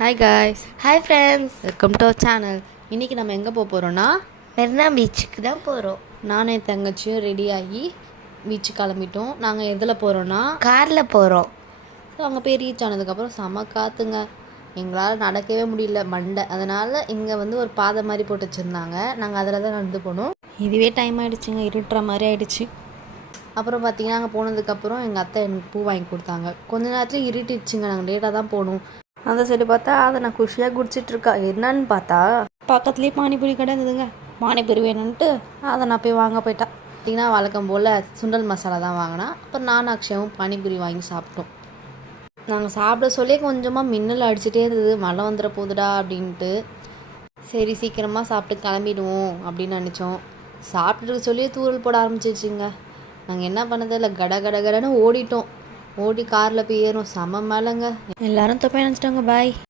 Hi guys, hi friends, welcome to our channel. இன்றைக்கி நம்ம எங்கே போகிறோன்னா மெரினா பீச்சுக்கு தான் போகிறோம். நானும் என் தங்கச்சியும் ரெடியாகி பீச்சு கிளம்பிட்டோம். நாங்கள் எதில் போகிறோன்னா காரில் போகிறோம். ஸோ அங்கே போய் ரீச் ஆனதுக்கப்புறம் செம காற்றுங்க. எங்களால் நடக்கவே முடியல மண்டை. அதனால் இங்கே ஒரு பாதை மாதிரி போட்டு வச்சுருந்தாங்க. நாங்கள் அதில் தான் நடந்து போனோம். இதுவே டைம் ஆகிடுச்சுங்க, இருட்டுற மாதிரி ஆகிடுச்சு. அப்புறம் பார்த்திங்கன்னா அங்கே போனதுக்கப்புறம் எங்கள் அத்தை எனக்கு பூ வாங்கி கொடுத்தாங்க. கொஞ்ச நேரத்தில் இருட்டிடுச்சுங்க, நாங்கள் லேட்டாக தான் போகணும். அந்த சைடு பார்த்தா அதை நான் குஷியாக குடிச்சிட்ருக்கா. என்னன்னு பார்த்தா பக்கத்துலேயே பானிபூரி கடை இருந்ததுங்க. பானிபூரி வேணும்ன்ட்டு அதை நான் போய் வாங்க போயிட்டேன். பார்த்திங்கன்னா வழக்கம் போல் சுண்டல் மசாலா தான் வாங்கினா. அப்புறம் நான் அக்ஷயாவும் பானிபூரி வாங்கி சாப்பிட்டோம். நாங்கள் சாப்பிட சொல்லி கொஞ்சமாக மின்னல் அடிச்சுட்டே இருந்தது, மழை வந்துட போகுதுடா அப்படின்ட்டு. சரி சீக்கிரமாக சாப்பிட்டு கிளம்பிடுவோம் அப்படின்னு நினச்சோம். சாப்பிட்டுட்டு சொல்லி தூரல் போட ஆரம்பிச்சிருச்சுங்க. நாங்கள் என்ன பண்ணது இல்லை, கடன்னு ஓடிட்டோம். ஓடி காரில் போய் ஏறும், செம மேலேங்க. எல்லாரும் தப்பாக நினச்சிட்டாங்க. பாய்.